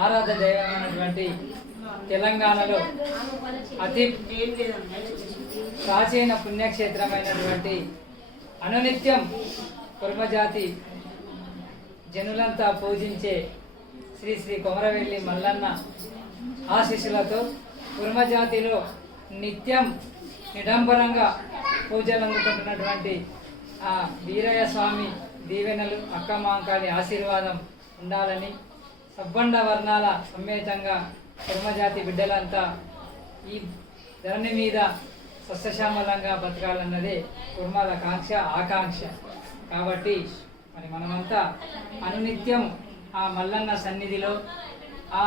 ఆరాధ దైవమైనటువంటి తెలంగాణలో అతి ప్రాచీన పుణ్యక్షేత్రమైనటువంటి అనునిత్యం కుర్మజాతి జనులంతా పూజించే శ్రీ శ్రీ కొమరవెల్లి మల్లన్న ఆశీస్సులతో కుర్మజాతిలో నిత్యం నిడంబరంగా పూజలు అందుకుంటున్నటువంటి ఆ వీరయ్య స్వామి దీవెనలు అక్కమాంకాలి ఆశీర్వాదం ఉండాలని సబ్బండ వర్ణాల సమ్మేతంగా కర్మజాతి బిడ్డలంతా ఈ ధరణి మీద సస్యశ్యామలంగా బతకాలన్నదే కుర్మాల కాంక్ష ఆకాంక్ష. కాబట్టి మరి మనమంతా అనునిత్యం ఆ మల్లన్న సన్నిధిలో ఆ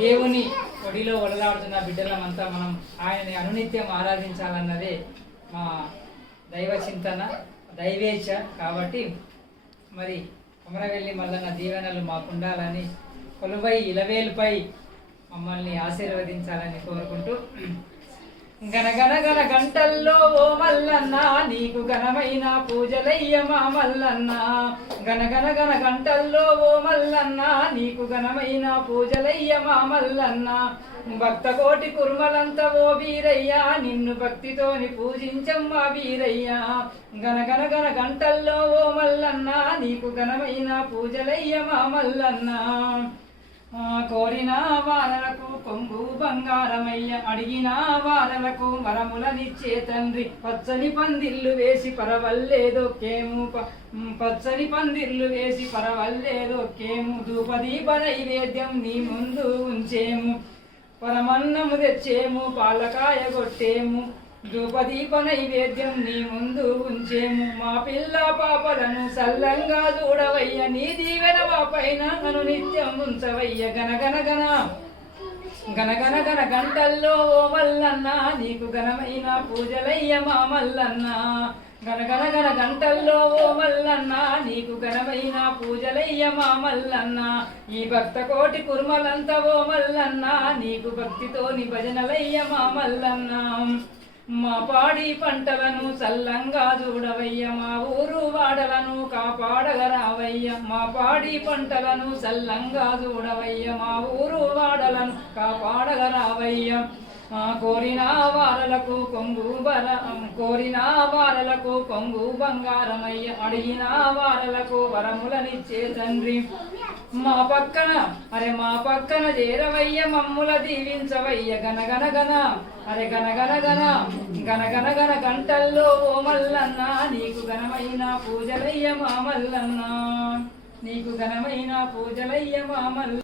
దేవుని ఒడిలో వడలాడుతున్న బిడ్డలమంతా మనం ఆయనని అనునిత్యం ఆరాధించాలన్నదే మా దైవ చింతన దైవేచ్ఛ. కాబట్టి మరి అమరవెల్లి మల్లన్న దీవెనలు మాకుండాలని కొలువై ఇలవేలుపై మమ్మల్ని ఆశీర్వదించాలని కోరుకుంటూ గనగనగన గంటల్లో ఓ మల్లన్న నీకు ఘనమైన పూజలయ్య మా మల్లన్న. గనగనగన గంటల్లో ఓ మల్లన్న నీకు ఘనమైన పూజలయ్య మా మల్లన్న. భక్త కోటి కుర్మలంత ఓ వీరయ్య నిన్ను భక్తితోని పూజించమ్మా వీరయ్య. గనగనగన గంటల్లో ఓ మల్లన్న నీకు ఘనమైన పూజలయ్య మా మల్లన్న. కోరిన వానలకు కొంగు బంగారమయ్య అడిగిన వారలకు వరములనిచ్చే తండ్రి. పచ్చని పందిర్లు వేసి పరవల్లేదో ప- పచ్చని పందిర్లు వేసి పరవల్లేదొక్కేము ధూపదీప నైవేద్యం నీ ముందు ఉంచేము. పరమన్నము తెచ్చేము పాలకాయ కొట్టేము. ధూపదీప నైవేద్యం నీ ముందు ఉంచేము. మా పిల్ల పాపలను సల్లంగా చూడవయ్య నీ దీవెన మా పైన నన్ను నిత్యం ఉంచవయ్య. గనగన గన గనగన గన గంటల్లో ఓ మల్లన్న నీకు ఘనమైన పూజలయ్య మా మల్లన్న. గనగన గన గంటల్లో ఓ మల్లన్న నీకు ఘనమైన పూజలయ్య మా మల్లన్న. ఈ భక్త కోటి కుర్మలంత ఓ మల్లన్న నీకు భక్తితోని భజనలయ్య మా మల్లన్న. మా పాడి పంటలను చల్లంగా చూడవయ్య మా ఊరు వాడలను కాపాడగరావయ్య మా పాడి పంటలను చల్లంగా చూడవయ్య మా ఊరు వాడలను కాపాడగరావయ్య. మా కోరిన వారలకు కొంగు బర కోరిన వారలకు కొంగు బంగారమయ్య అడిగిన వారలకు వరములనిచ్చే తండ్రి. మా పక్కన అరే మా పక్కన చేరవయ్య మమ్ముల దీవించవయ్య. గనగన గన అరే గనగన గన గనగన గన గంటల్లో ఓ మల్లన్న. నీకు ఘనమైన పూజలయ్య మా మల్లన్న. నీకు ఘనమైన పూజలయ్య మా మల్ల